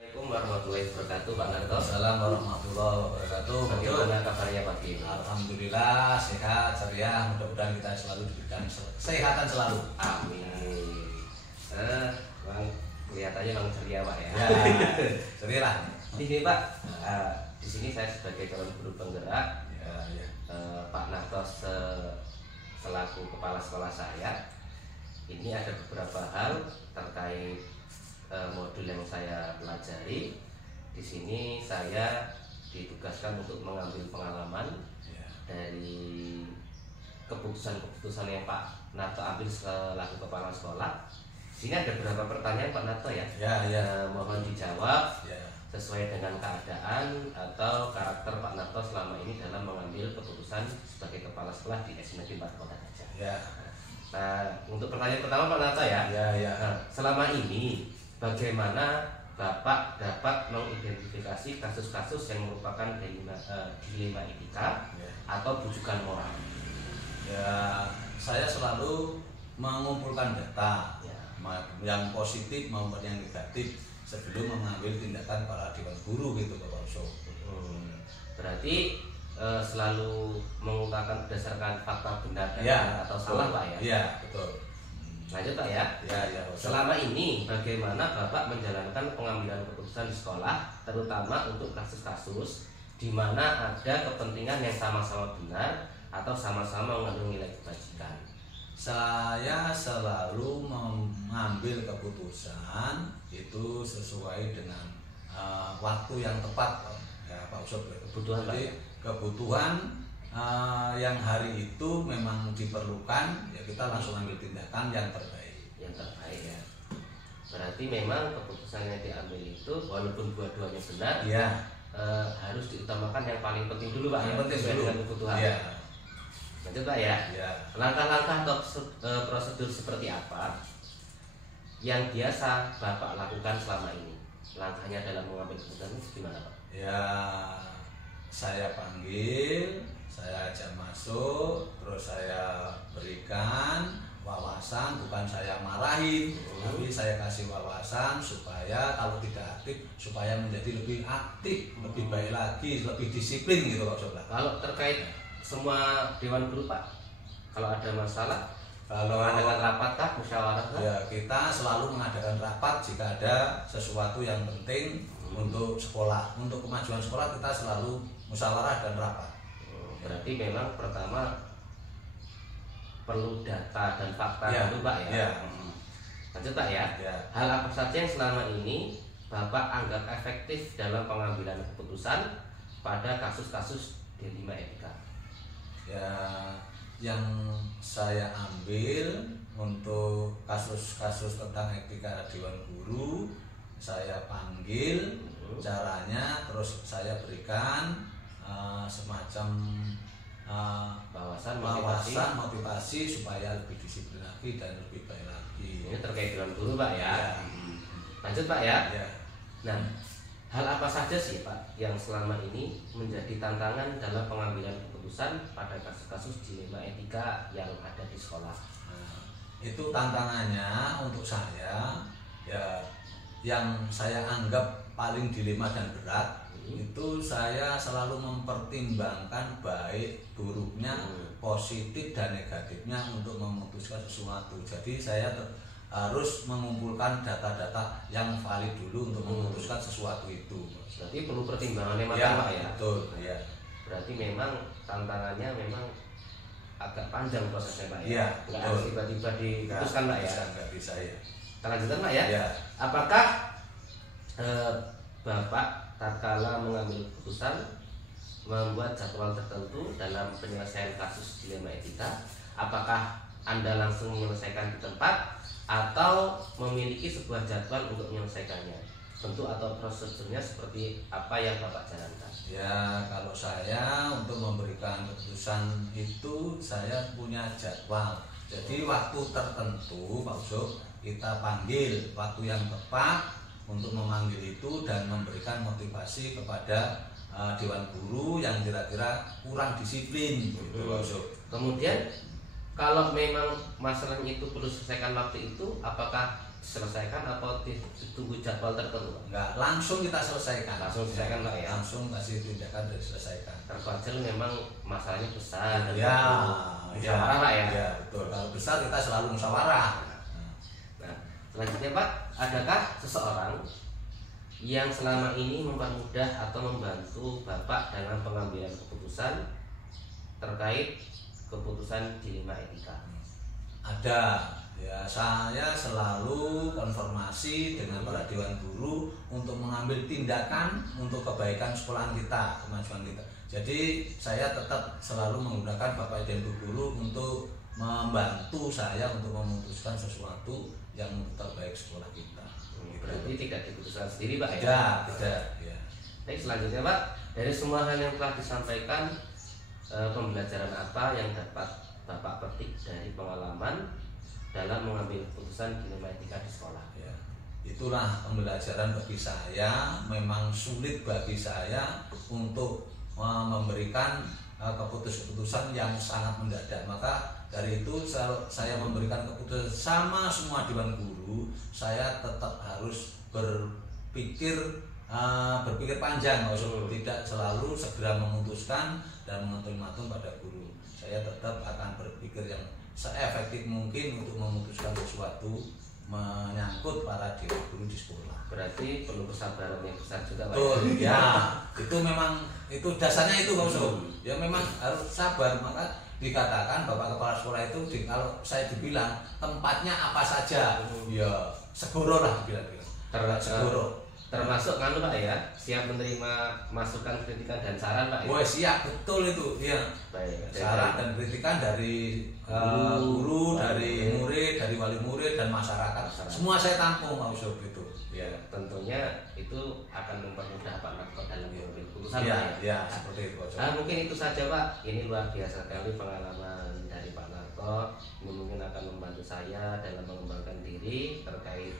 Assalamualaikum warahmatullahi wabarakatuh, Pak Narto. Assalamualaikum warahmatullahi wabarakatuh. Bagaimana kabarnya Pak Kim? Alhamdulillah sehat, ceria. Mudah-mudahan kita selalu diberikan kesehatan selalu. Amin. Bang, kelihatannya Bang ceria Pak ya. Ya, ceria lah. Ini Pak, di sini saya sebagai calon guru penggerak, Ya. Pak Narto selaku kepala sekolah saya. Ini ada beberapa hal terkait modul yang saya pelajari. Di sini saya ditugaskan untuk mengambil pengalaman dari keputusan yang Pak Narto ambil selaku kepala sekolah. Di sini ada beberapa pertanyaan Pak Narto ya. Mohon dijawab sesuai dengan keadaan atau karakter Pak Narto selama ini dalam mengambil keputusan sebagai kepala sekolah di SMP 4 Kota Gajah. Nah, untuk pertanyaan pertama Pak Narto ya. Nah, selama ini bagaimana Bapak dapat mengidentifikasi kasus-kasus yang merupakan dilema etika atau bujukan moral? Ya, saya selalu mengumpulkan data yang positif maupun yang negatif sebelum mengambil tindakan para dewan guru gitu Bapak Uso. Berarti selalu mengungkapkan berdasarkan fakta benar atau salah Pak ya? Iya, betul. Lanjut Pak ya. Selama ini bagaimana Bapak menjalankan pengambilan keputusan di sekolah, terutama untuk kasus-kasus di mana ada kepentingan yang sama-sama benar atau sama-sama mengandung nilai kebajikan? Saya selalu mengambil keputusan itu sesuai dengan waktu yang tepat ya Pak Usob. Jadi kebutuhan yang hari itu memang diperlukan, ya kita langsung ambil tindakan yang terbaik. Yang terbaik ya. Berarti memang keputusan yang diambil itu walaupun dua-duanya benar, harus diutamakan yang paling penting dulu Pak. Yang penting dulu. Dengan kebutuhan. Lanjut Pak ya. Langkah-langkah atau prosedur seperti apa yang biasa Bapak lakukan selama ini? Langkahnya dalam mengambil keputusan itu gimana Pak? Ya, saya panggil, saya ajak masuk, terus saya berikan wawasan, bukan saya marahin, tapi saya kasih wawasan supaya kalau tidak aktif, supaya menjadi lebih aktif, lebih baik lagi, lebih disiplin gitu Pak Sobat. Kalau terkait semua dewan guru Pak, kalau ada masalah, kalau mengadakan rapat kah, musyawarah kah? Ya, kita selalu mengadakan rapat jika ada sesuatu yang penting untuk sekolah, untuk kemajuan sekolah kita selalu musyawarah dan rapat. Berarti memang pertama perlu data dan fakta dulu Pak ya. Lanjut Pak ya. Hal apa saja yang selama ini Bapak anggap efektif dalam pengambilan keputusan pada kasus-kasus dilema etika? Ya, yang saya ambil untuk kasus-kasus tentang etika dewan guru, saya panggil, caranya terus saya berikan semacam wawasan motivasi supaya lebih disiplin lagi dan lebih baik lagi. Ini terkait dengan guru Pak ya. Lanjut Pak ya. Nah, hal apa saja sih Pak yang selama ini menjadi tantangan dalam pengambilan keputusan pada kasus-kasus dilema etika yang ada di sekolah? Itu tantangannya untuk saya ya, yang saya anggap paling dilema dan berat. Itu saya selalu mempertimbangkan baik buruknya, positif dan negatifnya untuk memutuskan sesuatu. Jadi saya harus mengumpulkan data-data yang valid dulu untuk memutuskan sesuatu itu. Berarti perlu pertimbangan yang matang Pak ya? Betul, ya. Berarti memang tantangannya memang agak panjang prosesnya Pak ya? Nggak harus tiba-tiba diputuskan Pak ya? Nggak bisa ya. Kita lanjutkan Pak ya? Apakah Bapak tatkala mengambil keputusan membuat jadwal tertentu dalam penyelesaian kasus dilema etika, apakah Anda langsung menyelesaikan di tempat atau memiliki sebuah jadwal untuk menyelesaikannya? Bentuk atau prosedurnya seperti apa yang Bapak jalankan? Ya, kalau saya untuk memberikan keputusan itu saya punya jadwal. Jadi waktu tertentu Pak Ucup kita panggil waktu yang tepat untuk memanggil itu dan memberikan motivasi kepada Dewan Guru yang kira-kira kurang disiplin gitu Pak Ucup. Kemudian kalau memang masalahnya itu perlu selesaikan waktu itu, apakah diselesaikan atau ditunggu jadwal tertentu? Enggak, langsung kita selesaikan. Langsung selesaikan Pak ya? Langsung kasih tindakan dan diselesaikan. Terkecuali memang masalahnya besar dan Ya, musyawarah Pak ya? Ya, betul. Kalau besar kita selalu musyawarah. Nah, selanjutnya Pak, adakah seseorang yang selama ini mempermudah atau membantu Bapak dalam pengambilan keputusan terkait keputusan dilema etika? Ada. Ya, saya selalu konfirmasi dengan para Dewan Guru untuk mengambil tindakan untuk kebaikan sekolahan kita, kemajuan kita. Jadi saya tetap selalu menggunakan Bapak Dewan Guru untuk membantu saya untuk memutuskan sesuatu yang terbaik sekolah kita. Berarti tidak diputuskan sendiri Pak ya? Tidak. Ya. Baik, selanjutnya Pak, dari semua hal yang telah disampaikan, pembelajaran apa yang dapat Bapak petik dari pengalaman dalam mengambil keputusan dilema etika di sekolah? Ya, itulah pembelajaran bagi saya. Memang sulit bagi saya untuk memberikan keputusan yang sangat mendadak. Maka dari itu saya memberikan keputusan sama semua Dewan Guru. Saya tetap harus berpikir panjang, tidak selalu segera memutuskan dan mengatur-atur pada guru. Saya tetap akan berpikir yang seefektif mungkin untuk memutuskan sesuatu menyangkut para Dewan Guru di sekolah. Berarti perlu kesabaran yang besar juga Pak. Betul, ya. Itu memang itu dasarnya itu Pak Ucup. Ya memang harus sabar. Maka dikatakan Bapak Kepala Sekolah itu kalau saya dibilang tempatnya apa saja, ya segoro lah dibilang. Segoro. Termasuk kan Pak ya, siap menerima masukan, kritikan dan saran Pak ya? Wah siap, betul itu ya. Baik, saran dan kritikan dari guru, dari murid, dari wali murid dan masyarakat. Semua saya tampung Pak Ucup itu. Ya, tentunya itu akan mempermudah Pak Narto dalam mengambil keputusan ya, Pak ya? Ya, seperti itu Pak. Mungkin itu saja Pak. Ini luar biasa sekali pengalaman dari Pak Narto. Ini mungkin akan membantu saya dalam mengembangkan diri terkait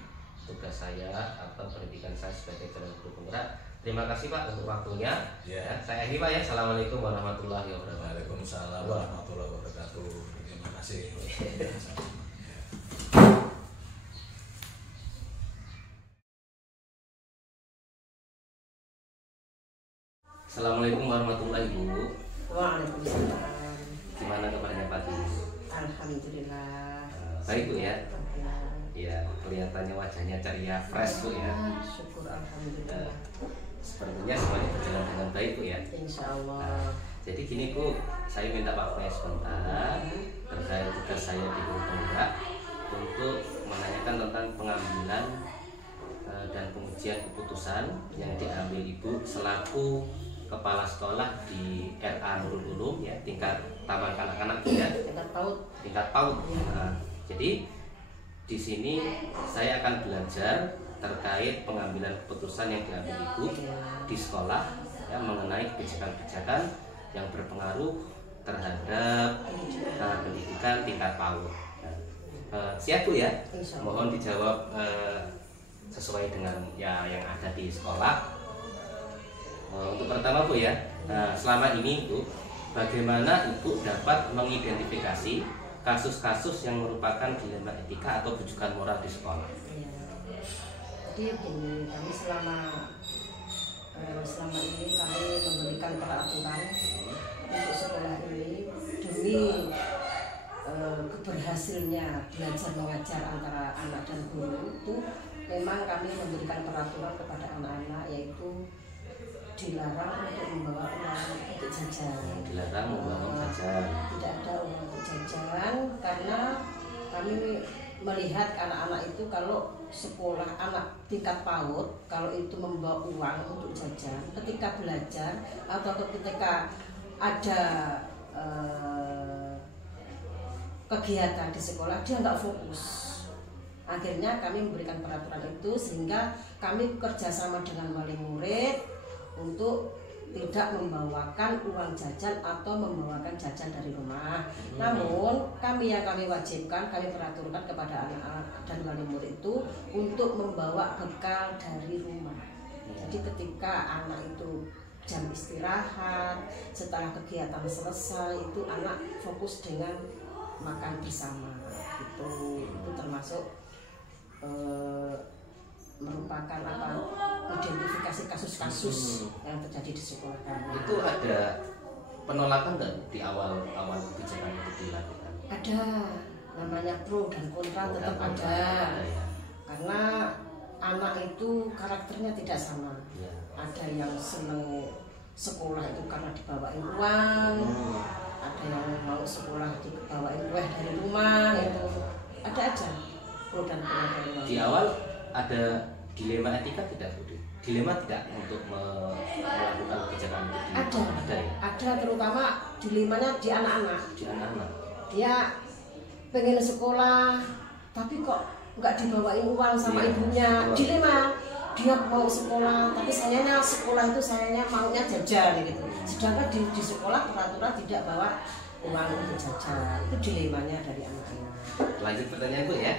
tugas saya atau pendidikan saya sebagai calon guru penggerak. Terima kasih Pak untuk waktunya. Ya, saya akhiri Pak ya. Assalamualaikum warahmatullahi wabarakatuh. Waalaikumsalam warahmatullahi wabarakatuh. Terima kasih. Assalamualaikum warahmatullahi wabarakatuh. Waalaikumsalam. Gimana kabarnya pagi? Alhamdulillah. Baik Bu ya. Ya, kelihatannya wajahnya ceria, fresh Bu ya. Syukur alhamdulillah. Sepertinya semuanya berjalan dengan baik Bu ya. Insya Allah. Jadi gini Bu, saya minta Pak Faiz sebentar terkait tugas saya di Guru Penggerak untuk menanyakan tentang pengambilan dan pengujian keputusan yang diambil Ibu selaku kepala sekolah di RA Nurul Ulum ya, tingkat taman kanak-kanak ya. Tingkat PAUD. Nah, jadi di sini saya akan belajar terkait pengambilan keputusan yang diambil Ibu di sekolah ya, mengenai kebijakan-kebijakan yang berpengaruh terhadap pendidikan tingkat PAUD. Siap Bu ya? Mohon dijawab sesuai dengan ya yang ada di sekolah. Untuk pertama Bu ya, selama ini Bu, bagaimana Ibu dapat mengidentifikasi kasus-kasus yang merupakan dilema etika atau bujukan moral di sekolah? Jadi begini, kami selama ini kami memberikan peraturan untuk sekolah ini demi keberhasilnya belajar mengajar antara anak dan guru itu memang kami memberikan peraturan kepada anak-anak yaitu dilarang untuk membawa uang untuk jajan. Dilarang membawa uang jajan. Tidak ada uang untuk jajan karena kami melihat anak-anak itu kalau sekolah anak tingkat PAUD kalau itu membawa uang untuk jajan ketika belajar atau ketika ada kegiatan di sekolah dia nggak fokus. Akhirnya kami memberikan peraturan itu sehingga kami kerjasama dengan wali murid untuk tidak membawakan uang jajan atau membawakan jajan dari rumah. Namun kami wajibkan, kami peraturkan kepada anak-anak dan wali murid itu untuk membawa bekal dari rumah. Jadi ketika anak itu jam istirahat, setelah kegiatan selesai itu anak fokus dengan makan bersama. Itu termasuk merupakan identifikasi kasus-kasus yang terjadi di sekolah kami. Itu ada penolakan nggak di awal kebijakan itu dilakukan? Ada, namanya pro dan kontra tetap ada. Ya. Karena anak itu karakternya tidak sama. Ya. Ada yang seneng sekolah itu karena dibawain uang, ada yang mau sekolah dibawain kue dari rumah, itu ada aja pro dan kontra. Di awal ada dilema etika tidak, Budi? Dilema tidak untuk melakukan kebijakan itu? Ada ya? Ada, terutama dilemanya di anak-anak. Di anak-anak? Dia pengen sekolah, tapi kok nggak dibawain uang sama ibunya. Dilema, dia mau sekolah, tapi sayangnya sekolah itu maunya jajan gitu. Sedangkan di sekolah peraturan tidak bawa uang untuk jajan. Itu dilemanya dari anak-anak. Lanjut pertanyaanku ya.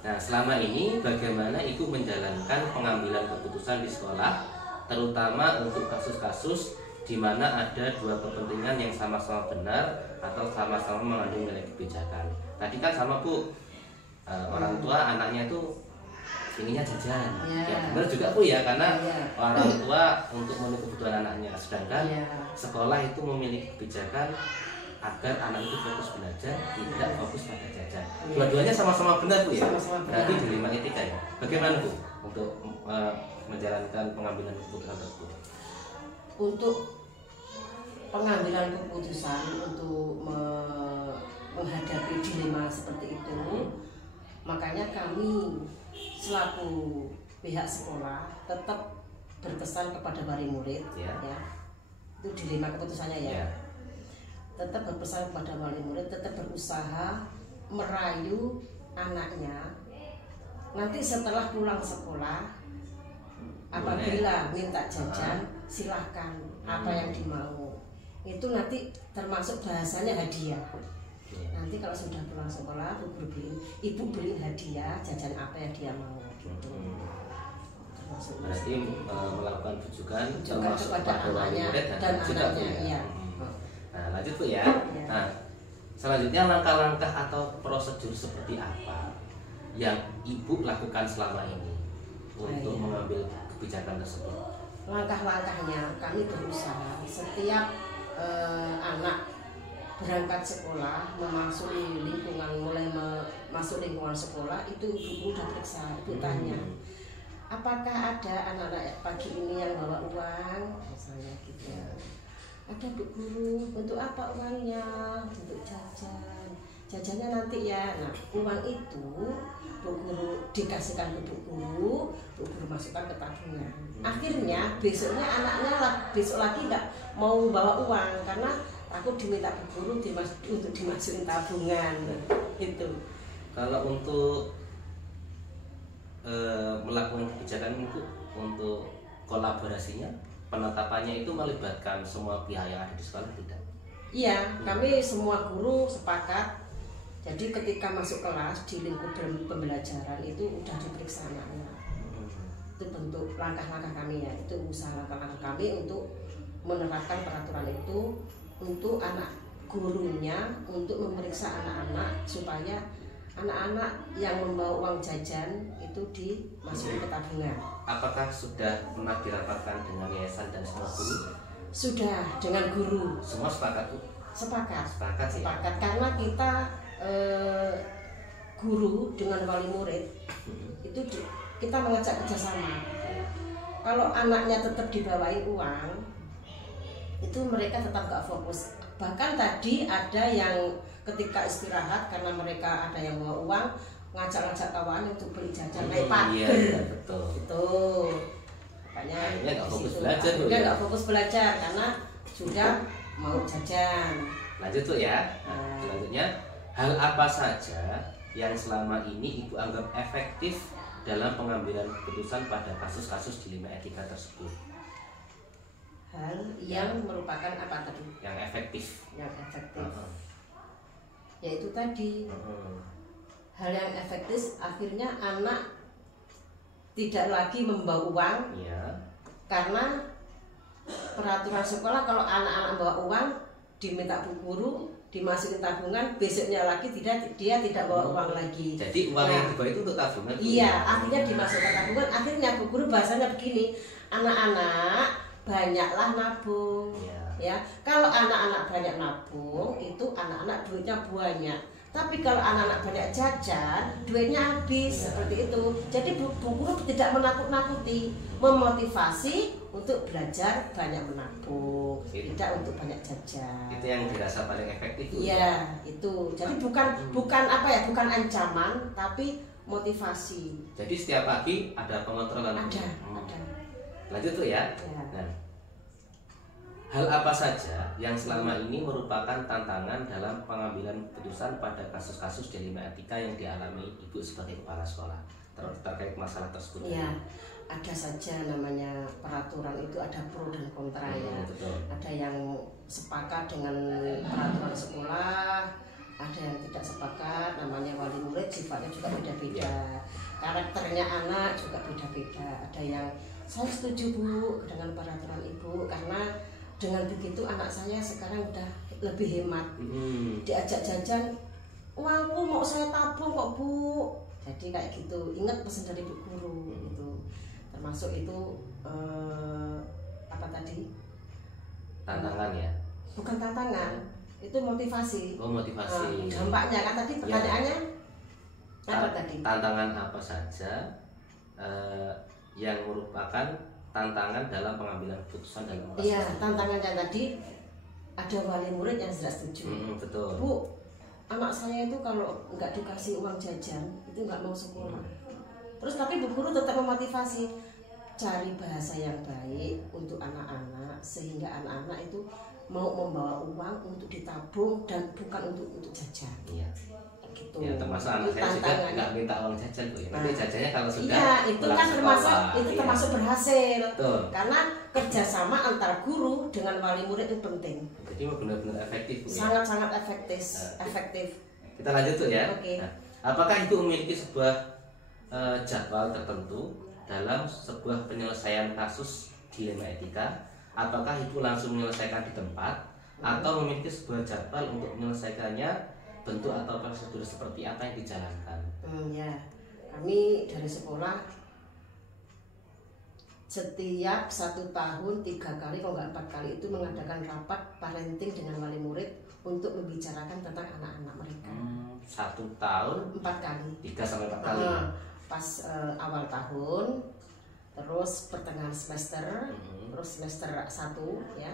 Nah, selama ini bagaimana Ibu menjalankan pengambilan keputusan di sekolah, terutama untuk kasus-kasus di mana ada dua kepentingan yang sama-sama benar atau sama-sama mengandung nilai kebijakan. Tadi kan sama Bu, orang tua anaknya itu inginnya jajan, ya benar juga Bu ya, karena orang tua untuk memenuhi kebutuhan anaknya, sedangkan sekolah itu memiliki kebijakan agar anak itu fokus belajar, tidak fokus pada jajan. Dua-duanya sama-sama benar Bu ya. Berarti dilema etika ya. Bagaimana Bu untuk menjalankan pengambilan keputusan tersebut? Untuk pengambilan keputusan untuk menghadapi dilema seperti itu, makanya kami selaku pihak sekolah tetap berpesan kepada wali murid, ya. Itu dilema keputusannya ya. Tetap berpesan kepada wali murid, tetap berusaha merayu anaknya. Nanti setelah pulang sekolah, apabila minta jajan, silahkan apa yang dimau. Itu nanti termasuk bahasanya hadiah. Nanti kalau sudah pulang sekolah, ibu beliin hadiah, jajan apa yang dia mau. Gitu. Berarti melakukan bujukan kepada anaknya dan anaknya. Iya. Nah, lanjut Bu ya. Nah, selanjutnya langkah-langkah atau prosedur seperti apa yang Ibu lakukan selama ini untuk mengambil kebijakan tersebut? Langkah-langkahnya kami berusaha setiap anak berangkat sekolah, memasuki lingkungan, mulai masuk lingkungan sekolah itu ibu udah periksa, ibu tanya apakah ada anak-anak pagi ini yang bawa uang, misalnya gitu. Ada Bu Guru, untuk apa uangnya? Untuk jajan. Jajannya nanti ya. Nah, uang itu Bu Guru dikasihkan ke Bu Guru masukkan ke tabungan. Akhirnya besoknya anaknya besok lagi nggak mau bawa uang karena aku diminta Bu Guru untuk dimasukin tabungan. Itu. Kalau untuk melakukan kebijakan itu untuk kolaborasinya, penetapannya itu melibatkan semua pihak yang ada di sekolah tidak? Iya, kami semua guru sepakat. Jadi ketika masuk kelas di lingkup pembelajaran itu udah diperiksa anaknya. Itu bentuk langkah-langkah kami ya. Itu usaha langkah-langkah kami untuk menerapkan peraturan itu untuk anak gurunya untuk memeriksa anak-anak supaya anak-anak yang membawa uang jajan itu dimasukin ke tabungan. Apakah sudah pernah dirapatkan dengan yayasan dan semua guru? Sudah, dengan guru. Semua sepakat Bu? Sepakat. Sepakat karena kita guru dengan wali murid itu kita mengajak kerjasama. Kalau anaknya tetap dibawain uang, itu mereka tetap gak fokus. Bahkan tadi ada yang ketika istirahat karena mereka ada yang bawa uang, ngajak-ngajak kawannya untuk beli jajan naik pagar. Iya, betul. Itu makanya Akhirnya nggak di fokus situ. belajar, Bu, Akhirnya ya? nggak fokus belajar karena sudah mau jajan. Lanjut tuh ya. Nah, selanjutnya, hal apa saja yang selama ini Ibu anggap efektif dalam pengambilan keputusan pada kasus-kasus dilema etika tersebut? Hal yang merupakan apa tadi? Yang efektif. Yang efektif. Heeh. Yaitu tadi Heeh. hal yang efektif akhirnya anak tidak lagi membawa uang Iya. karena peraturan sekolah kalau anak-anak bawa uang diminta bu guru dimasukin tabungan, besoknya lagi dia tidak bawa uang lagi. Jadi uang yang dibawa itu untuk tabungan? Bu? Iya, akhirnya dimasukkan tabungan. Akhirnya bu guru bahasanya begini, anak-anak banyaklah nabung. Iya. Ya, kalau anak-anak banyak nabung itu anak-anak duitnya banyak. Tapi kalau anak-anak banyak jajan, duitnya habis, seperti itu. Jadi bu guru tidak menakut-nakuti, memotivasi untuk belajar banyak menabung, tidak untuk banyak jajan. Itu yang dirasa paling efektif. Bu? Iya, itu. Jadi bukan apa ya, bukan ancaman, tapi motivasi. Jadi setiap pagi ada pengontrolan. Bu? Ada, Hmm. ada. Lanjut tuh ya. Ya. Nah, hal apa saja yang selama ini merupakan tantangan dalam pengambilan keputusan pada kasus-kasus dilema etika yang dialami Ibu sebagai kepala sekolah terkait masalah tersebut? Iya, ada saja namanya peraturan itu ada pro dan kontra ya. Betul. Ada yang sepakat dengan peraturan sekolah, ada yang tidak sepakat. Namanya wali murid sifatnya juga beda-beda. Karakternya anak juga beda-beda. Ada yang saya setuju Bu dengan peraturan Ibu karena dengan begitu anak saya sekarang udah lebih hemat. Diajak jajan, uangku mau saya tabung kok Bu. Jadi kayak gitu. Ingat pesan dari Bu Guru itu. Termasuk itu apa tadi? Tantangan ya? Bukan tantangan, itu motivasi. Oh, motivasi. Dampaknya kan tadi pertanyaannya apa tadi? Tantangan apa saja yang merupakan tantangan dalam pengambilan keputusan dalam kasus? Iya, tantangannya tadi ada wali murid yang tidak setuju. Betul. Bu, anak saya itu kalau nggak dikasih uang jajan itu nggak mau sekolah. Terus tapi Bu Guru tetap memotivasi cari bahasa yang baik untuk anak-anak sehingga anak-anak itu mau membawa uang untuk ditabung dan bukan untuk jajan. Iya. Gitu. Ya, termasuk anak saya juga nggak minta uang jajan Bu. Nanti jajannya kalau sudah iya, itu kan termasuk sekolah. itu termasuk berhasil. Betul. Karena kerjasama antar guru dengan wali murid itu penting. Jadi benar-benar efektif Bu, ya? Sangat-sangat efektif. Kita lanjut tuh ya. Oke. Nah, apakah itu memiliki sebuah jadwal tertentu dalam sebuah penyelesaian kasus dilema etika? Apakah itu langsung menyelesaikan di tempat atau memiliki sebuah jadwal untuk menyelesaikannya? Bentuk atau prosedur seperti apa yang dijalankan? Ya, kami dari sekolah setiap 1 tahun 3 kali kalau nggak 4 kali itu mengadakan rapat parenting dengan wali murid untuk membicarakan tentang anak-anak mereka. 1 tahun 4 kali. 3 sampai 4 kali. Pas awal tahun, terus pertengahan semester, terus semester 1 ya.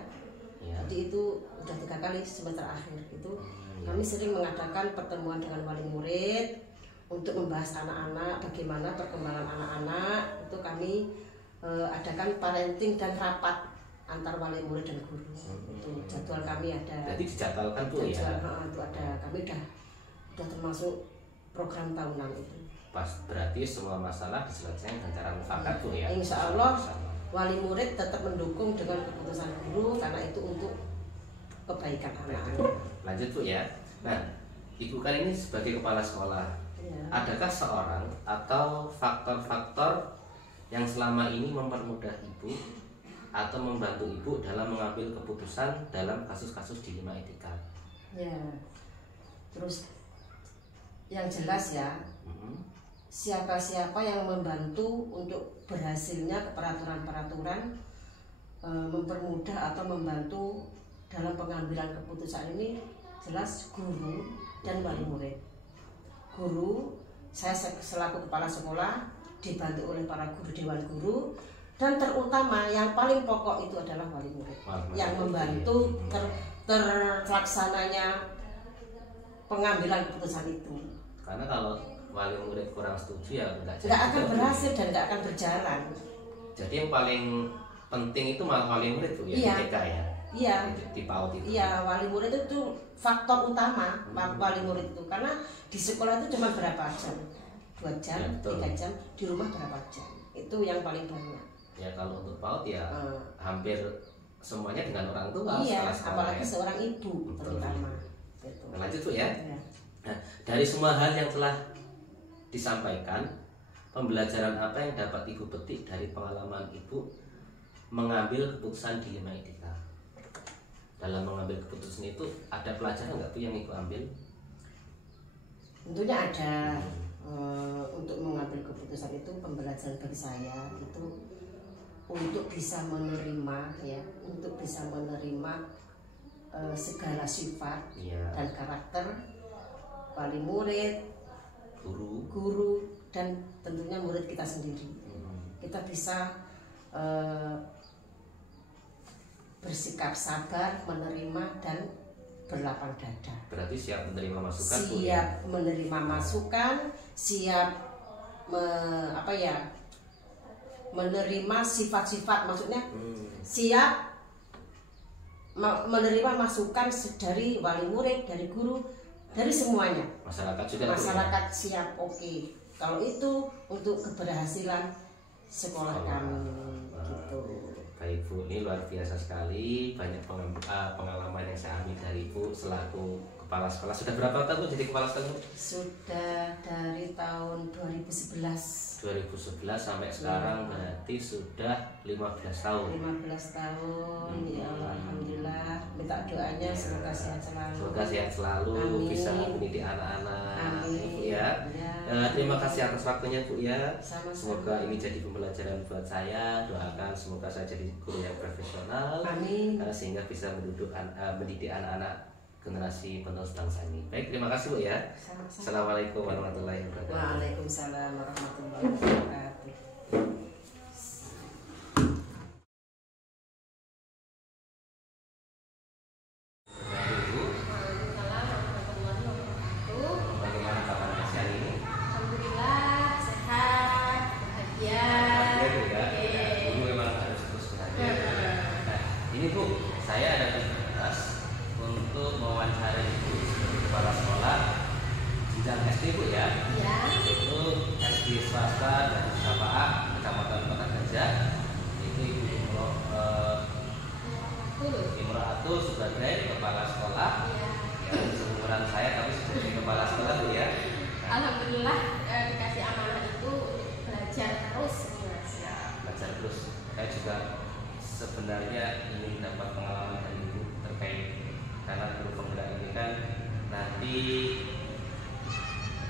Jadi itu udah 3 kali semester akhir itu. Kami sering mengadakan pertemuan dengan wali murid untuk membahas anak-anak, bagaimana perkembangan anak-anak. Itu kami adakan parenting dan rapat antar wali murid dan guru. Itu jadwal kami ada. Jadi dijadwalkan Bu ya? Itu ada. Kami udah termasuk program tahunan itu. Pas, berarti semua masalah diselesaikan dengan cara mufakat Bu ya? Insya Allah wali murid tetap mendukung dengan keputusan guru karena itu untuk kebaikan anak-anak. Lanjut Bu ya. Nah, Ibu kan ini sebagai kepala sekolah, adakah seorang atau faktor-faktor yang selama ini mempermudah Ibu atau membantu Ibu dalam mengambil keputusan dalam kasus-kasus dilema etika? Ya, terus yang jelas ya, siapa-siapa yang membantu untuk berhasilnya peraturan-peraturan, mempermudah atau membantu dalam pengambilan keputusan ini jelas guru dan wali murid. Guru, saya selaku kepala sekolah dibantu oleh para guru dewan guru, dan terutama yang paling pokok itu adalah wali murid yang membantu terlaksananya pengambilan keputusan itu. Karena kalau wali murid kurang setuju ya nggak akan berhasil dan nggak akan berjalan. Jadi yang paling penting itu malah wali murid tuh ya, Iya. di TK ya. Iya. Di PAUD itu. Iya, wali murid itu faktor utama. Wali murid itu karena di sekolah itu cuma berapa jam? 2 jam, Ya, betul. 3 jam, di rumah berapa jam? Itu yang paling banyak. Ya kalau untuk PAUD ya hampir semuanya dengan orang tua. Iya, sekolah apalagi ya. seorang ibu Betul. terutama. Gitu. Nah, lanjut tuh ya. Ya. Nah, dari semua hal yang telah disampaikan, pembelajaran apa yang dapat Ibu petik dari pengalaman Ibu mengambil keputusan di Lima Etika? Dalam mengambil keputusan itu ada pelajaran nggak tuh yang Ibu ambil? Tentunya ada. Untuk mengambil keputusan itu pembelajaran bagi saya itu untuk bisa menerima ya, untuk bisa menerima segala sifat Iya. dan karakter wali murid, guru dan tentunya murid kita sendiri. Kita bisa bersikap sabar, menerima dan berlapang dada. Berarti siap menerima masukan Bu, Siap ya? menerima masukan, siap menerima sifat-sifat, maksudnya siap menerima masukan dari wali murid, dari guru, dari semuanya. Masyarakat juga Masyarakat siap, oke. Kalau itu untuk keberhasilan sekolah kami gitu. Baik Bu, ini luar biasa sekali, banyak pengalaman yang saya ambil dari Ibu selaku kepala sekolah. Sudah berapa tahun Bu jadi kepala sekolah? Sudah dari tahun 2011. 2011 sampai sekarang berarti sudah 15 tahun. 15 tahun. Ya Allah, alhamdulillah. Minta doanya semoga sehat selalu. Semoga sehat selalu, Amin. bisa mendidik anak-anak. Amin. Bu ya. Terima kasih atas waktunya Bu ya. Sama-sama. Semoga ini jadi pembelajaran buat saya. Doakan semoga saya jadi guru yang profesional. Amin. Sehingga bisa mendidik anak-anak generasi penerus bangsa ini. Baik, terima kasih Bu ya. Sama-sama. Assalamualaikum warahmatullahi wabarakatuh. Waalaikumsalam warahmatullahi wabarakatuh. Bagaimana kabarnya siang ini? Alhamdulillah sehat, bahagia. Bahagia Bu ya. Dulu memang harus terus bahagia. Nah, ini Bu, saya ada tugas untuk mewawancarai Ibu sebagai kepala sekolah jenjang SD Bu ya. Ya. Itu SD swasta dari Sapaak, Kecamatan Kota Gajah. Itu Ibu Imro'atul sebagai kepala sekolah. Yang seumuran saya tapi sudah jadi kepala sekolah Bu ya. Alhamdulillah dikasih amanah itu belajar terus Mas. Ya, belajar terus. Saya juga sebenarnya ingin dapat pengalaman dari Ibu terkait karena guru penggerak ini kan nanti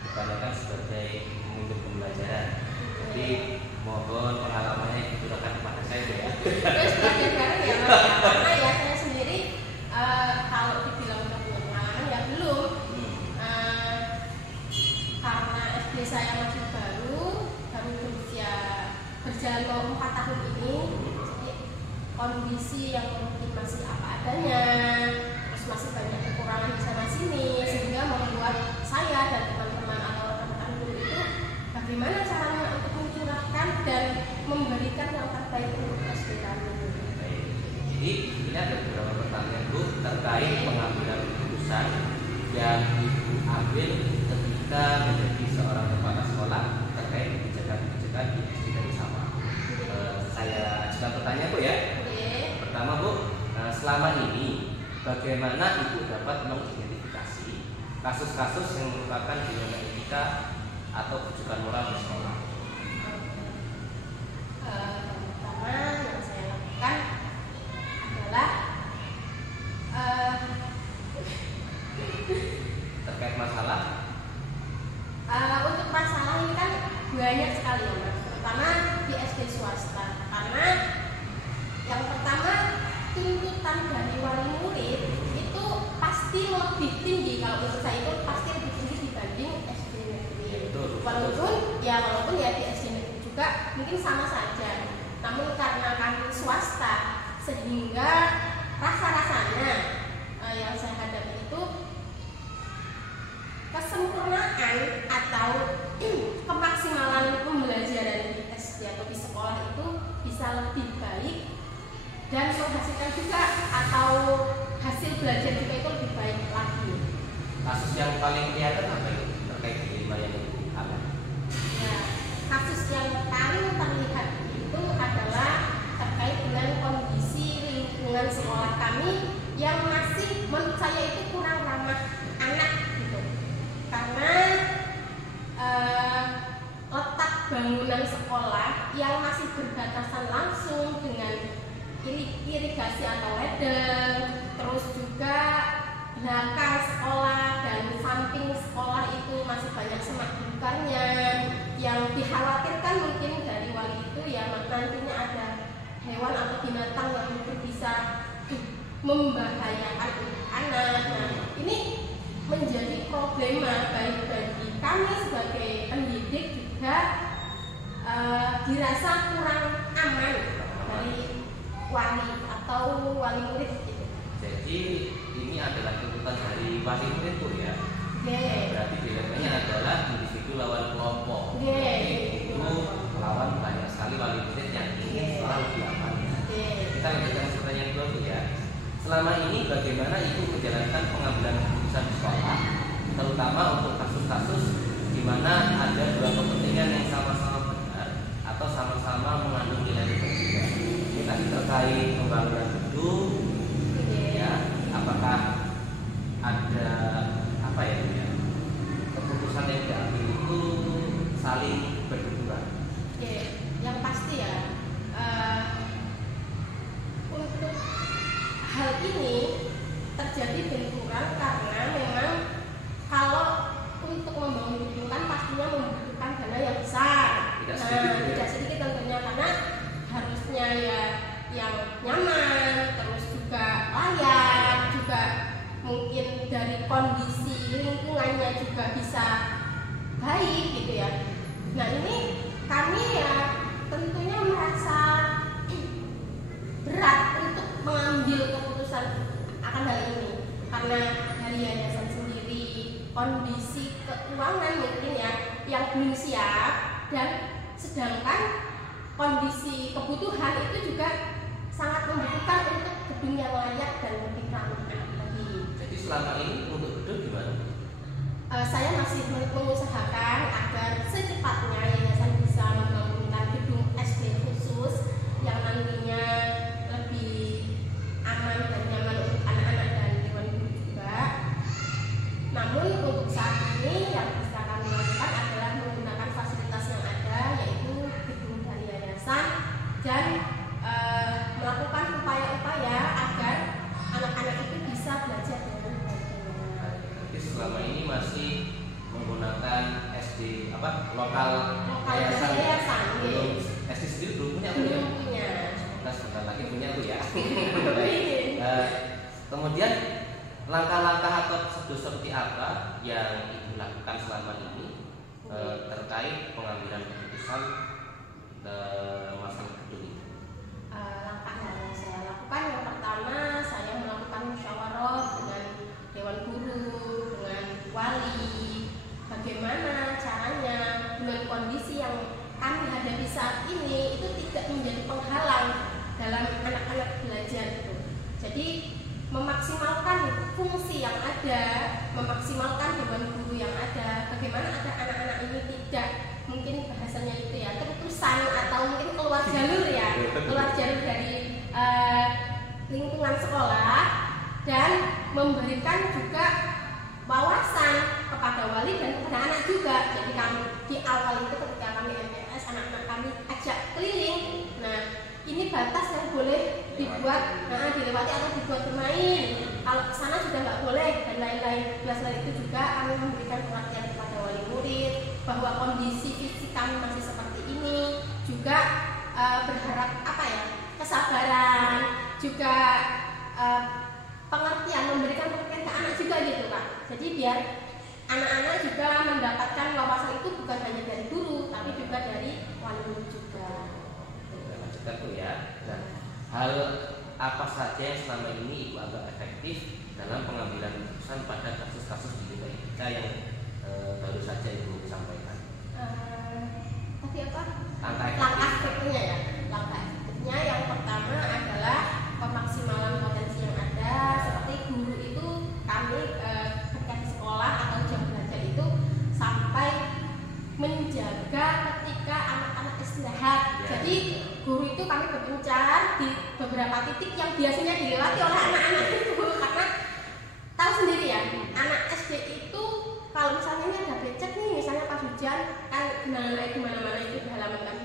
dipanggilkan sebagai pemimpin pembelajaran. Jadi mohon pengalamannya diberikan kepada saya Bu ya. Terus belajar bareng ya Mas. Karena ya saya sendiri kalau dibilang udah punya pengalaman ya belum. Karena SD saya masih baru berusia berjalan mau 4 tahun ini, jadi kondisi yang mungkin masih apa adanya, terus masih banyak kekurangan di sana sini, sehingga membuat saya dan teman-teman atau rekan-rekan guru itu bagaimana caranya untuk mencurahkan dan memberikan yang terbaik untuk SD kami. Baik. Jadi ini ada beberapa pertanyaan Bu terkait pengambilan keputusan yang Ibu ambil ketika menjadi seorang kepala sekolah terkait kebijakan-kebijakan di SD dari sama. Saya ajukan pertanyaan Bu ya. Oke. Pertama Bu, selama ini bagaimana Ibu dapat mengidentifikasi kasus-kasus yang merupakan dilema etika atau kejukan moral di sekolah? Pertama yang saya lakukan adalah Terkait masalah untuk masalah ini kan banyak sekali ya Mas, terutama di SD swasta. Karena yang pertama tuntutan dari wali murid itu pasti lebih tinggi, kalau menurut saya itu pasti lebih tinggi dibanding SD negeri. Betul. Walaupun ya di SD negeri juga mungkin sama saja. Namun karena kami swasta sehingga rasa-rasanya yang saya hadapi itu kesempurnaan atau kemaksimalan pembelajaran di SD atau di sekolah itu bisa lebih baik dan menghasilkan juga atau hasil belajar juga itu lebih baik lagi. Kasus yang paling kelihatan apa itu terkait dilema yang ada? Ya, kasus yang paling terlihat itu adalah terkait dengan kondisi lingkungan sekolah kami yang masih menurut saya itu kurang ramah anak gitu. Karena letak bangunan sekolah yang masih berbatasan langsung dengan irigasi atau ledeng, terus juga belakang sekolah dan samping sekolah itu masih banyak semak belukarnya yang dikhawatirkan mungkin dari wali itu ya nantinya ada hewan atau binatang yang mungkin bisa membahayakan anak. Nah, ini menjadi problema baik bagi kami sebagai pendidik juga dirasa kurang aman dari wali atau wali murid gitu. Jadi ini adalah tuntutan dari wali murid tuh ya. Berarti dilemanya adalah individu lawan kelompok. Jadi itu lawan banyak sekali wali murid yang ingin sekolah lebih aman. Kita lanjutkan pertanyaan kedua tuh ya. Selama ini bagaimana ibu menjalankan pengambilan keputusan di sekolah, terutama untuk kasus-kasus di mana ada dua kepentingan yang sama-sama benar atau sama-sama mengandung nilai juga. Ini tadi terkait pembangunan gedung, ya, apakah ada apa ya, keputusan yang diambil itu saling berbenturan? Yang pasti ya. Untuk hal ini terjadi benturan karena memang kalau untuk membangun gedung kan pastinya membutuhkan dana yang besar. Tidak sedikit tentunya karena harusnya ya yang nyaman, terus juga layak, juga mungkin dari kondisi lingkungannya juga bisa baik gitu ya. Nah ini kami ya tentunya merasa berat untuk mengambil keputusan akan hal ini karena dari yayasan sendiri kondisi keuangan mungkin ya yang belum siap dan sedangkan kondisi kebutuhan itu juga sangat membutuhkan untuk gedung yang layak dan lebih ramah lagi. Jadi selama ini untuk gedung gimana? Saya masih mengusahakan agar secepatnya yayasan bisa membangunkan gedung SD khusus yang nantinya lebih aman dan nyaman untuk anak-anak dan dewan guru juga. Namun untuk saat ini yang bisa kami lakukan adalah menggunakan fasilitas yang ada yaitu gedung dari yayasan dan melakukan upaya-upaya agar anak-anak itu bisa belajar dengan baik. Jadi selama ini masih menggunakan SD lokal yayasan. SD sendiri belum punya. Semoga sebentar lagi punya tuh ya. Kemudian langkah-langkah atau prosedur seperti apa yang ibu lakukan selama ini terkait pengambilan keputusan masalah gedung ini? Langkah yang saya lakukan yang pertama saya melakukan musyawarah dengan dewan guru, dengan wali, bagaimana caranya dengan kondisi yang kami hadapi saat ini itu tidak menjadi penghalang dalam anak-anak belajar itu. Jadi memaksimalkan fungsi yang ada, memaksimalkan dewan guru yang ada, bagaimana agar anak-anak ini tidak mungkin bahasanya itu ya terutusan atau mungkin keluar jalur ya, keluar jalur dari lingkungan sekolah dan memberikan juga wawasan kepada wali dan kepada anak juga. Jadi kami di awal itu ketika kami MPS anak-anak kami ajak keliling. Nah ini batas yang boleh dibuat, dilewati atau dibuat bermain. Kalau sana sudah nggak boleh dan lain-lain. Selain itu juga kami memberikan pengertian kepada wali murid bahwa kondisi fisik kami masih seperti ini. Juga berharap kesabaran, juga pengertian, memberikan pengertian ke anak juga gitu Pak. Jadi biar anak-anak juga mendapatkan wawasan itu bukan hanya dari guru, tapi juga dari wali murid juga. Tentu ya. Nah, hal apa saja yang selama ini ibu anggap efektif dalam pengambilan keputusan pada kasus-kasus di lingkungan kita yang baru saja ibu sampaikan? Tapi apa? Langkah efektifnya ya. Langkah efektifnya yang pertama adalah pemaksimalan potensi yang ada. Seperti guru itu kami ketika di sekolah atau jam belajar itu sampai menjaga ketika anak-anak istirahat. Jadi guru itu kami berpencar di beberapa titik yang biasanya dilewati oleh anak-anak itu, karena tahu sendiri ya, anak SD itu kalau misalnya ini ada becek nih, misalnya pas hujan kan genangan di mana-mana itu di halaman kan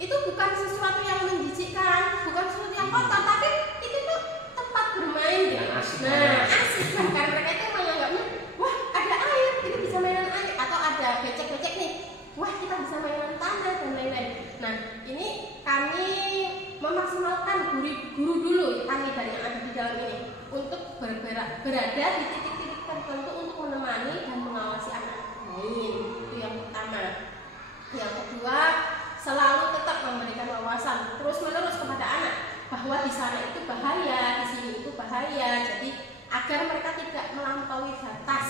itu bukan sesuatu yang menjijikkan, bukan sesuatu yang kotor, tapi itu tuh tempat bermain gitu. Nah, asik kan mereka itu menganggapnya, wah ada air, ini bisa mainan air, atau ada becek-becek nih, wah kita bisa mainan tanah dan lain-lain. Nah, ini kami memaksimalkan guru dulu kami dari yang ada di dalam ini untuk berada di titik-titik tertentu untuk menemani dan mengawasi anak lain. Itu yang pertama. Yang kedua, selalu tetap memberikan wawasan terus-menerus kepada anak bahwa di sana itu bahaya, di sini itu bahaya. Jadi agar mereka tidak melampaui batas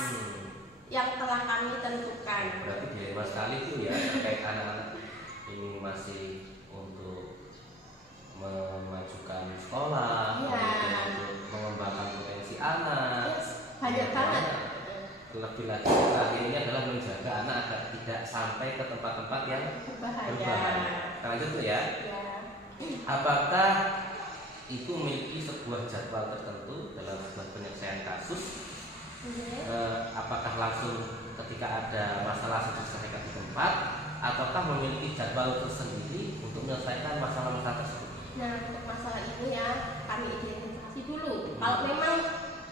yang telah kami tentukan. Berarti dilema sekali itu ya terkait anak-anak ini masih untuk memajukan sekolah, untuk mengembangkan potensi anak. Banyak banget. Lebih lagi ini adalah menjaga anak agar tidak sampai ke tempat-tempat yang berbahaya. Lanjut tuh ya. Apakah itu memiliki sebuah jadwal tertentu dalam sebuah penyelesaian kasus? Apakah langsung ketika ada masalah diselesaikan di tempat, ataukah memiliki jadwal tersendiri untuk menyelesaikan masalah-masalah tersebut? Nah, untuk masalah ini ya kami identifikasi dulu. Kalau memang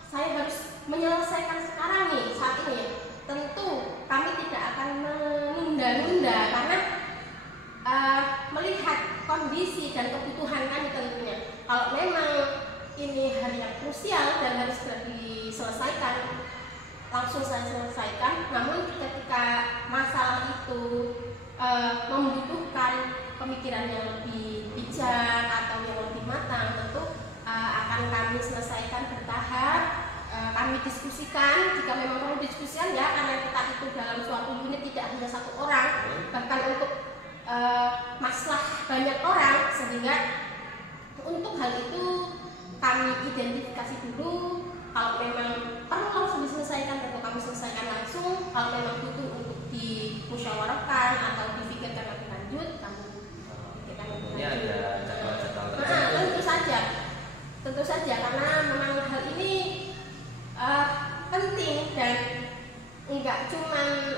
saya harus menyelesaikan sekarang nih, saat ini, tentu kami tidak akan menunda-nunda karena melihat kondisi dan kebutuhan kami tentunya. Kalau memang ini hal yang krusial dan harus segera diselesaikan, langsung saya selesaikan. Namun ketika masalah itu membutuhkan pemikiran yang lebih bijak atau yang lebih matang, tentu akan kami selesaikan bertahap. Kami diskusikan jika memang perlu diskusikan ya, karena kita itu dalam suatu unit tidak hanya satu orang, bahkan untuk masalah banyak orang, sehingga untuk hal itu kami identifikasi dulu. Kalau memang perlu langsung diselesaikan, tentu kami selesaikan langsung. Kalau memang butuh untuk dimusyawarahkan atau dipikirkan lebih lanjut, kami pikirkan lebih lanjut. Ada jadwal-jadwal tertentu. Tentu saja karena memang hal ini penting dan enggak cuman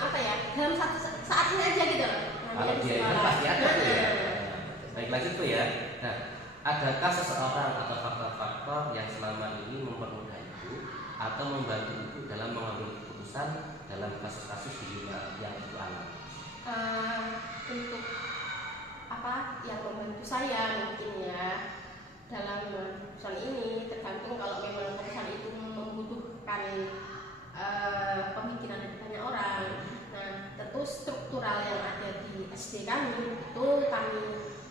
dalam satu saat ini aja gitu loh. Kalau dia itu pasti ada tuh ya. Baik, lanjut tuh ya. Nah, adakah seseorang atau faktor-faktor yang selama ini mempermudah ibu atau membantu ibu dalam mengambil keputusan dalam kasus-kasus di yang ibu alami? Untuk yang membantu saya mungkin ya dalam keputusan ini tergantung. Kalau memang keputusan itu membutuhkan pemikiran dari banyak orang, nah tentu struktural yang ada di SD kami itu kami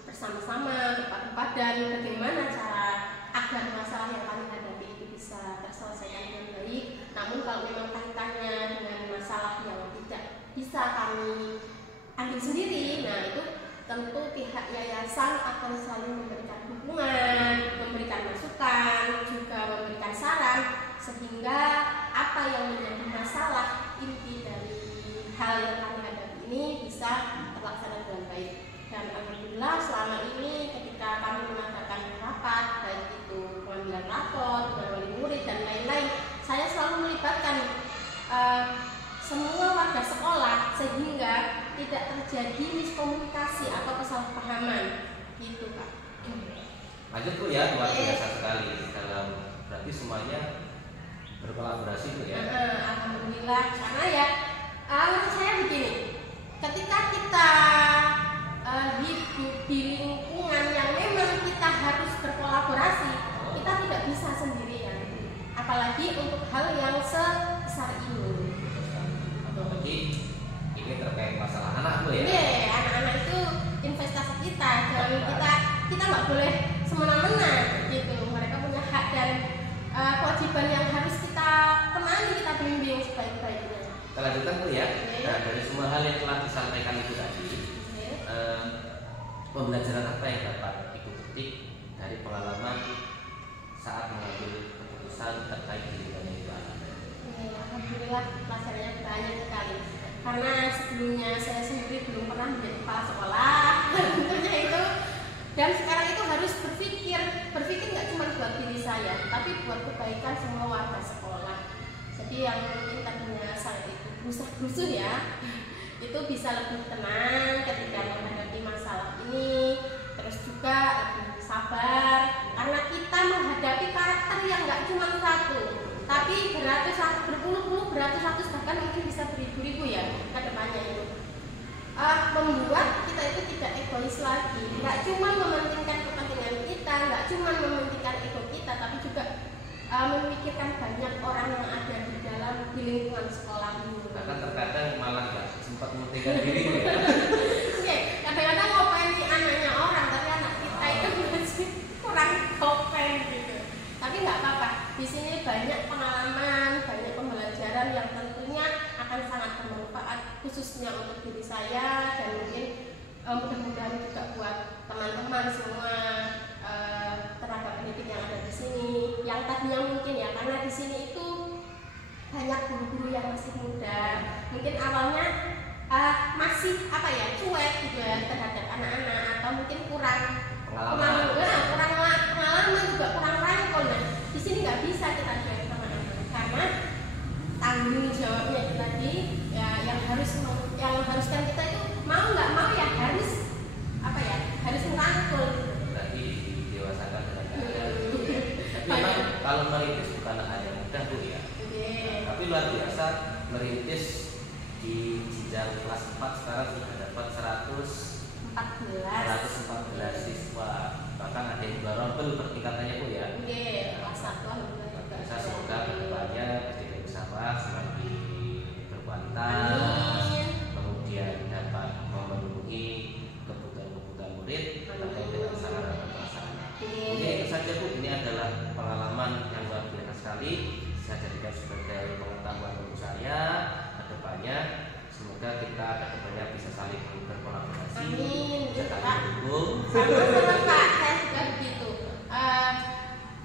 bersama-sama berpadu-padan bagaimana cara agar masalah yang kami hadapi itu bisa terselesaikan dengan baik. Namun kalau memang kaitannya dengan masalah yang tidak bisa kami ambil sendiri, nah itu tentu pihak yayasan akan selalu memberikan dukungan, memberikan masukan, juga memberikan saran, sehingga apa yang menjadi masalah inti dari hal yang kami hadapi ini bisa terlaksana dengan baik. Dan alhamdulillah selama ini ketika kami mengadakan rapat, baik itu pengambilan rapor, dengan wali murid dan lain-lain, saya selalu melibatkan semua warga sekolah sehingga tidak terjadi miskomunikasi atau kesalahpahaman gitu Pak. Lanjut tuh ya, luar biasa sekali dalam berarti semuanya berkolaborasi tuh ya. Alhamdulillah, karena ya menurut saya begini, ketika kita hidup di lingkungan yang memang kita harus berkolaborasi, kita tidak bisa sendirian, apalagi untuk hal yang sebesar ini. Apalagi ini terkait masalah anak tuh ya. Iya, anak-anak itu investasi kita, jangan kita nggak boleh semena-mena gitu. Mereka punya hak dan kewajiban yang harus kita temani, kita bimbing sebaik-baiknya. Kita lanjutkan tuh ya. Nah, dari semua hal yang telah disampaikan Ibu alhamdulillah pelajarannya banyak sekali. Karena sebelumnya saya sendiri belum pernah menjadi kepala sekolah, tentunya itu. Dan sekarang itu harus berpikir nggak cuma buat diri saya, tapi buat kebaikan semua warga sekolah. Jadi yang mungkin tadinya saya itu gerusa-gerusu ya, itu bisa lebih tenang ketika menghadapi masalah ini, terus juga lebih sabar, karena kita menghadapi karakter yang nggak cuma satu, tapi berpuluh-puluh, beratus-ratus, bahkan mungkin bisa beribu-ribu ya ke depannya itu. Membuat kita itu tidak egois lagi, nggak cuma mementingkan kepentingan kita, nggak cuma mementingkan ego kita, tapi juga memikirkan banyak orang yang ada di lingkungan sekolah ini. Bahkan terkadang malah nggak sempat mementingkan diri ya. Oke, kadang-kadang ngopain di anaknya orang, tapi anak kita itu masih kurang kopeng gitu. Tapi nggak apa-apa, di sini banyak pengalaman, banyak pembelajaran yang tentunya akan sangat bermanfaat khususnya untuk diri saya dan mungkin mudah-mudahan juga buat teman-teman semua tenaga pendidik yang ada di sini. Yang tadinya mungkin ya, karena di sini itu banyak guru-guru yang masih muda, mungkin awalnya masih cuek gitu ya terhadap anak-anak, atau mungkin kurang pengalaman juga kurang rangkul. Nah, di sini nggak bisa kita cuek sama anak, karena tanggung jawabnya itu tadi ya, yang haruskan kita itu mau nggak mau ya harus harus merangkul. Tadi didewasakan dengan keadaan. Memang kalau merintis bukan hal yang mudah Bu ya. Tapi luar biasa, merintis di jenjang kelas 4 sekarang sudah dapat 114 siswa, bahkan ada yang baru bertingkatannya Bu ya. Kelas 1 alhamdulillah. Semoga kedepannya SD Bersama semakin berkualitas, kemudian dapat memenuhi kebutuhan murid terkait dengan sarana dan prasarana. Ini saja Bu, ini adalah pengalaman yang luar biasa sekali. Saya jadikan sebagai pengetahuan untuk saya kedepannya. Semoga kita kedepannya bisa saling berkolaborasi, saling mendukung. Sama-sama Pak, saya juga begitu.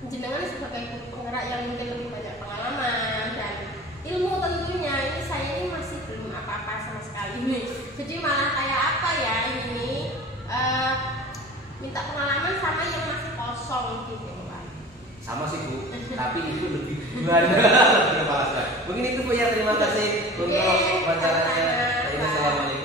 Jenengan sebagai guru penggerak yang mungkin lebih banyak pengalaman dan ilmu tentunya, ini saya ini masih belum apa-apa sama sekali nih. Jadi malah kayak apa ya ini minta pengalaman sama yang masih kosong gitu Pak. Sama sih Bu, tapi itu lebih duluan. Mungkin itu Bu ya, terima kasih untuk wawancaranya. Assalamualaikum.